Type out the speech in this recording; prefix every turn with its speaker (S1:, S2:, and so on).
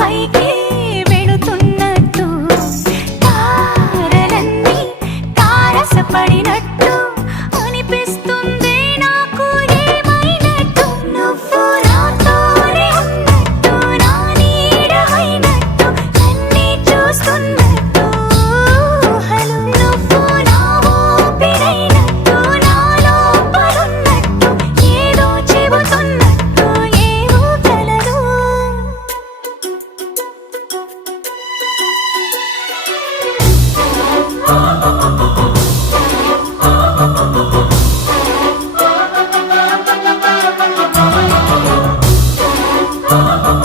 S1: fight. Oh,